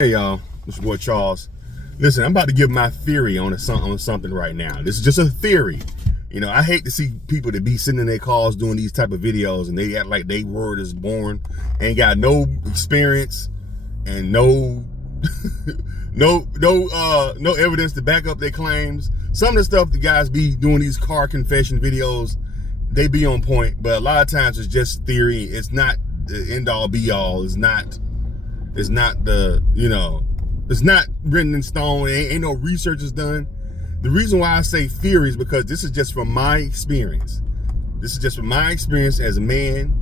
Hey y'all, this is Boy Charles. Listen, I'm about to give my theory on something right now. This is just a theory. You know, I hate to see people that be sitting in their cars doing these type of videos and they act like they word is born, ain't got no experience and no no evidence to back up their claims. Some of the stuff the guys be doing these car confession videos, they be on point, but a lot of times it's just theory. It's not the end all be all. It's not the, it's not written in stone. Ain't no research is done. The reason why I say theory is because this is just from my experience. This is just from my experience as a man,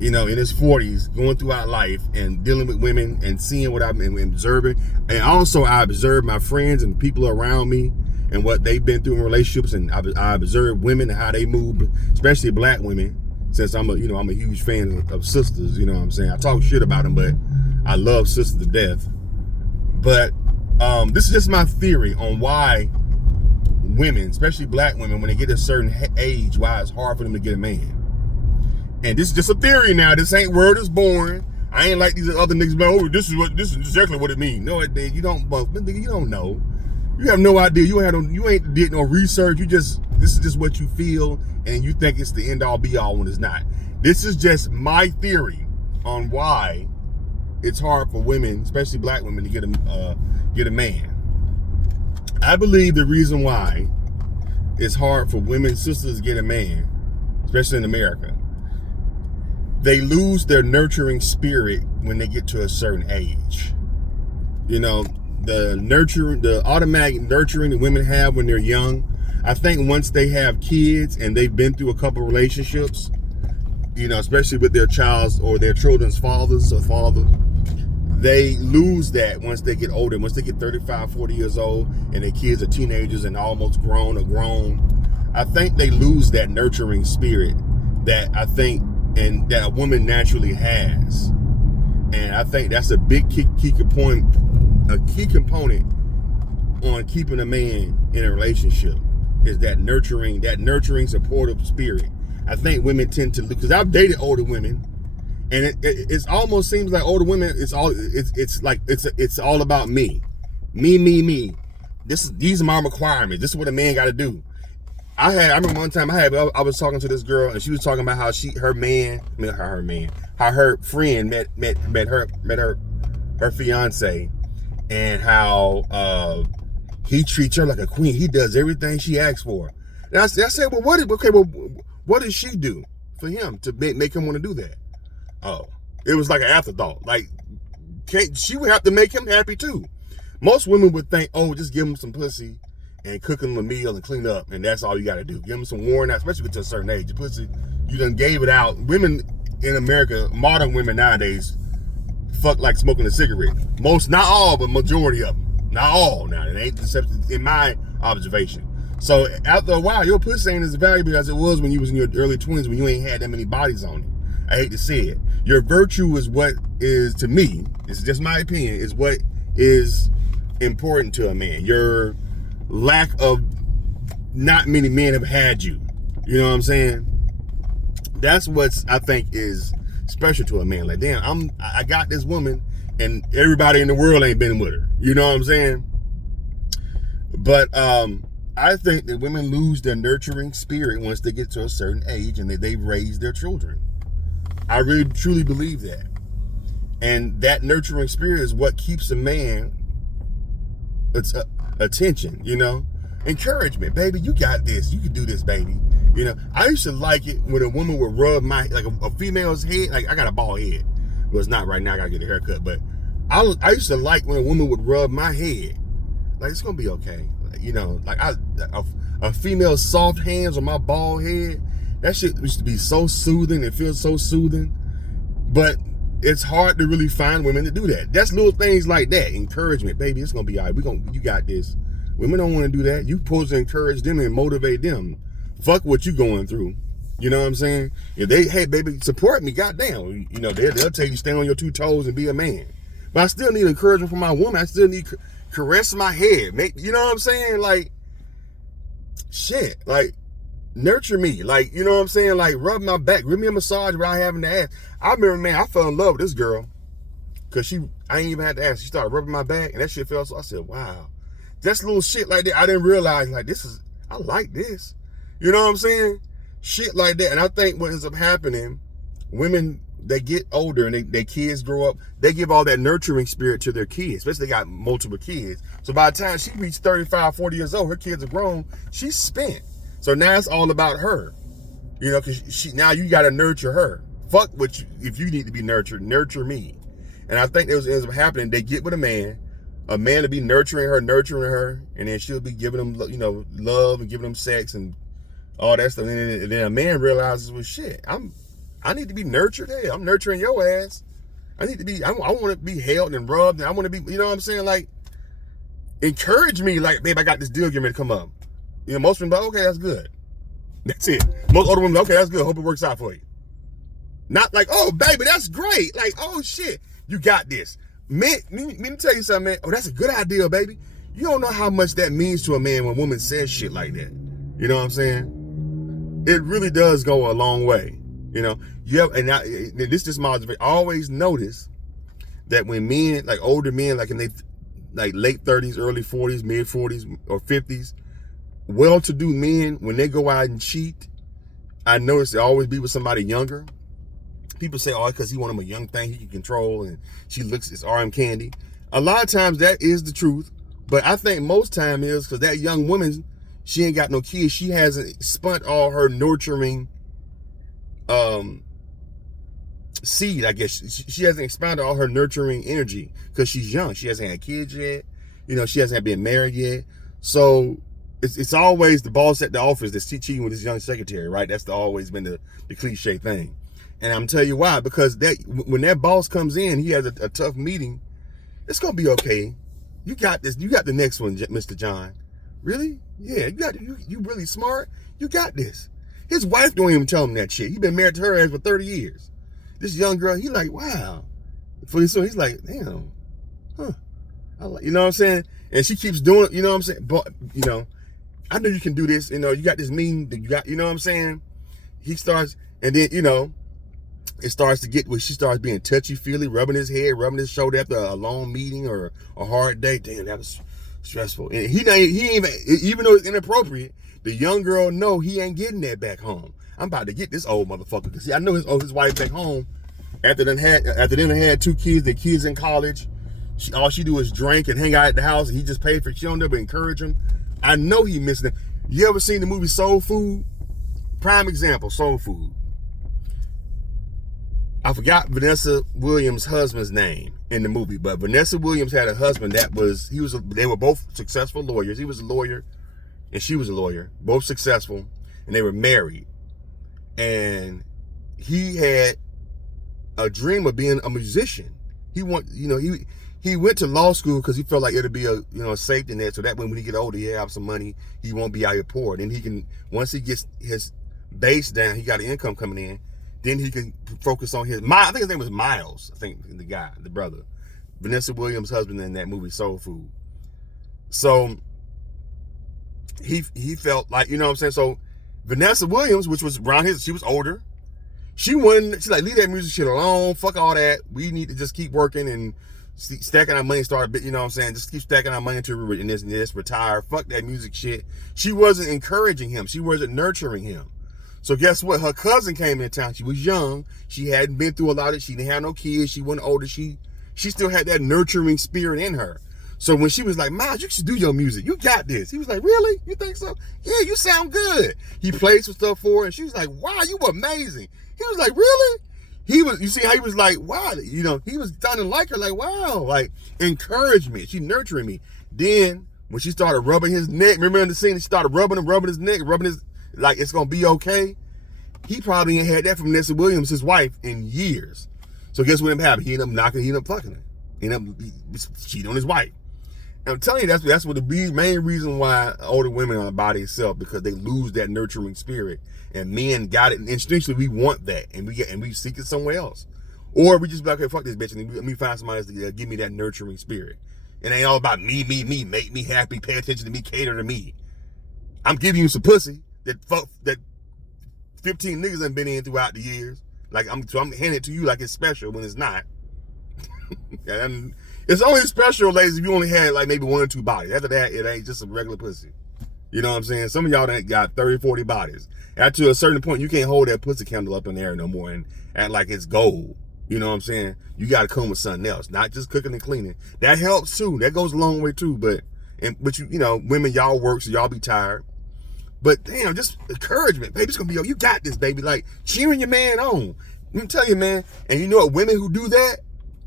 in his 40s, going throughout life and dealing with women and seeing what I've been observing. And also I observe my friends and people around me and what they've been through in relationships. And I observe women and how they move, especially black women, since I'm a huge fan of sisters, you know what I'm saying? I talk shit about them, but I love sisters to death. But this is just my theory on why women, especially black women, when they get a certain age, why it's hard for them to get a man. And this is just a theory now. This ain't word is born. I ain't like these other niggas, but this is exactly what it means. No, you don't know. You have no idea. You ain't did no research. This is just what you feel, and you think it's the end all be all when it's not. This is just my theory on why it's hard for women, especially black women, to get a man. I believe the reason why it's hard for women, sisters, to get a man, especially in America, they lose their nurturing spirit when they get to a certain age. The automatic nurturing that women have when they're young, I think once they have kids and they've been through a couple relationships, especially with their child's or their children's fathers or father, they lose that once they get older. Once they get 35, 40 years old and their kids are teenagers and almost grown, I think they lose that nurturing spirit that I think and that a woman naturally has. And I think that's a big key component on keeping a man in a relationship is that nurturing, supportive spirit. I think women tend to, because I've dated older women, and it almost seems like older women, it's all about me. These are my requirements. This is what a man got to do. I remember one time I was talking to this girl and she was talking about how her friend met her fiance, and how he treats her like a queen. He does everything she asks for. And I said, well, what does she do for him to make him want to do that? Oh, it was like an afterthought. Like, she would have to make him happy too. Most women would think, oh, just give him some pussy and cook him a meal and clean up, and that's all you got to do. Give him some worn out, especially to a certain age. The pussy, you done gave it out. Women in America, modern women nowadays, fuck like smoking a cigarette. Most, not all, but majority of them. Not all now. It ain't except in my observation. So after a while, your pussy ain't as valuable as it was when you was in your early 20s, when you ain't had that many bodies on it. I hate to say it. Your virtue is what is, to me, it's just my opinion, is what is important to a man. Your lack of, not many men have had you. You know what I'm saying? That's what I think is special to a man. Like, damn, I got this woman and everybody in the world ain't been with her. You know what I'm saying? But I think that women lose their nurturing spirit once they get to a certain age and they've raised their children. I really truly believe that. And that nurturing spirit is what keeps a man attention, encouragement. Baby, you got this. You can do this, baby. I used to like it when a woman would rub like a female's head. Like, I got a bald head. Well, it's not right now. I got to get a haircut. But I used to like when a woman would rub my head. Like, it's going to be okay. A female's soft hands on my bald head. That shit used to be so soothing. It feels so soothing. But it's hard to really find women to do that. That's little things like that. Encouragement. Baby, it's going to be all right. You got this. Women don't want to do that. You supposed to encourage them and motivate them. Fuck what you going through. You know what I'm saying? If they, hey, baby, support me, goddamn. They'll tell you stand on your 2 toes and be a man. But I still need encouragement from my woman. I still need caress my head. You know what I'm saying? Like, shit. Like, nurture me. Like, you know what I'm saying? Like, rub my back. Give me a massage without having to ask. I remember, man, I fell in love with this girl because I ain't even had to ask. She started rubbing my back, and that shit felt so. I said, wow. That's little shit like that. I didn't realize, like, I like this. You know what I'm saying? Shit like that. And I think what ends up happening, women, they get older and their kids grow up, they give all that nurturing spirit to their kids, especially they got multiple kids. So by the time she reaches 35, 40 years old, her kids are grown, she's spent. So now it's all about her. You know, because now you got to nurture her. Fuck what you, if you need to be nurtured, nurture me. And I think that was ends up happening. They get with a man to be nurturing her, and then she'll be giving them, you know, love and giving them sex and all that stuff. And then a man realizes, well, shit, I need to be nurtured. Hey, I'm nurturing your ass. I need to be, I want to be held and rubbed, and I want to be, you know what I'm saying? Like, encourage me, like, babe, I got this deal getting ready to come up. You know, most women like, okay, that's good. That's it. Most older women, okay, that's good. Hope it works out for you. Not like, oh, baby, that's great. Like, oh, shit, you got this. Man, let me tell you something, man. Oh, that's a good idea, baby. You don't know how much that means to a man when a woman says shit like that. You know what I'm saying? It really does go a long way. You know, this is my observation. I always notice that when men, like older men, like in they like late 30s, early 40s, mid 40s, or 50s, well-to-do men, when they go out and cheat, I notice they always be with somebody younger. People say, oh, because he want him a young thing he can control, and she looks, it's arm candy. A lot of times that is the truth, but I think most time is because that young woman, she ain't got no kids. She hasn't spent all her nurturing seed, I guess. She hasn't expanded all her nurturing energy because she's young. She hasn't had kids yet. You know, she hasn't been married yet. So it's always the boss at the office that's cheating with his young secretary, right? That's always been the cliche thing. And I'm telling you why, because when that boss comes in, he has a tough meeting, it's going to be okay. You got this. You got the next one, Mr. John. Really? Yeah, you really smart. You got this. His wife don't even tell him that shit. He been married to her ass for 30 years. This young girl, he like, wow. So he's like, damn, huh. You know what I'm saying? And she keeps doing, you know what I'm saying? But, you know, I know you can do this. You know, you got this mean, you know what I'm saying? He starts, and then, you know, it starts to get where she starts being touchy-feely, rubbing his head, rubbing his shoulder after a long meeting or a hard day. Damn, that was stressful. And he even though it's inappropriate, the young girl know he ain't getting that back home. I'm about to get this old motherfucker. Cause see, I know his wife back home after they had 2 kids, their kids in college. All she do is drink and hang out at the house, and he just paid for it. She don't ever encourage him. I know he missing it. You ever seen the movie Soul Food? Prime example, Soul Food. I forgot Vanessa Williams' husband's name in the movie, but Vanessa Williams had a husband they were both successful lawyers. He was a lawyer and she was a lawyer, both successful, and they were married. And he had a dream of being a musician. He went to law school because he felt like it'd be a safety net, so that when he get older, he'll have some money, he won't be out here poor. Then he can, once he gets his base down, he got an income coming in, then he can focus on I think his name was Miles, I think, the brother. Vanessa Williams' husband in that movie, Soul Food. So he felt like, you know what I'm saying? So Vanessa Williams, which was around she was older. She's like, leave that music shit alone. Fuck all that. We need to just keep working and stacking our money, you know what I'm saying? Just keep stacking our money until we retire. Fuck that music shit. She wasn't encouraging him. She wasn't nurturing him. So guess what? Her cousin came into town. She was young. She hadn't been through a lot of, she didn't have no kids. She wasn't older. She still had that nurturing spirit in her. So when she was like, Miles, you should do your music. You got this. He was like, really? You think so? Yeah, you sound good. He played some stuff for her, and she was like, wow, you were amazing. He was like, really? You see how he was like, wow, you know, he was starting to like her, like, wow, like, encouragement. She nurturing me. Then when she started rubbing his neck, remember in the scene, she started rubbing his neck, like it's gonna be okay. He probably ain't had that from Vanessa Williams, his wife, in years. So guess what happened? He ended up fucking her. He ended up cheating on his wife. And I'm telling you, that's what the main reason why older women are by themselves, because they lose that nurturing spirit. And men got it, and instinctually we want that, and we seek it somewhere else. Or we just be like, okay, fuck this bitch, and let me find somebody else to give me that nurturing spirit. It ain't all about me, make me happy, pay attention to me, cater to me. I'm giving you some pussy that 15 niggas have been in throughout the years. Like I'm handing it to you like it's special when it's not. And it's only special, ladies, if you only had like maybe 1 or 2 bodies. After that, it ain't just a regular pussy. You know what I'm saying? Some of y'all done got 30, 40 bodies. After a certain point, you can't hold that pussy candle up in there no more and act like it's gold. You know what I'm saying? You got to come with something else, not just cooking and cleaning. That helps too. That goes a long way too. But you know, women, y'all work, so y'all be tired. But damn, just encouragement, baby. It's gonna be, you got this, baby. Like cheering your man on. Let me tell you, man. And you know what? Women who do that,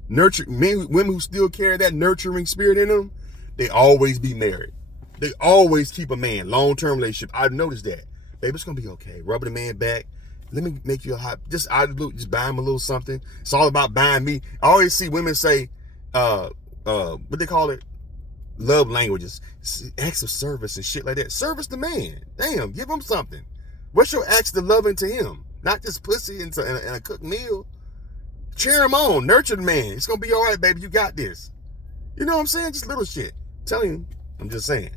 women who still carry that nurturing spirit in them, they always be married. They always keep a man, long-term relationship. I've noticed that. Baby, it's gonna be okay. Rubbing the man back. Let me make you a hot, just buy him a little something. It's all about buying me. I always see women say, what they call it? Love languages, acts of service and shit like that. Service the man. Damn, give him something. What's your acts of loving to him? Not just pussy and a cooked meal. Cheer him on. Nurture the man. It's going to be all right, baby. You got this. You know what I'm saying? Just little shit. I'm telling you. I'm just saying.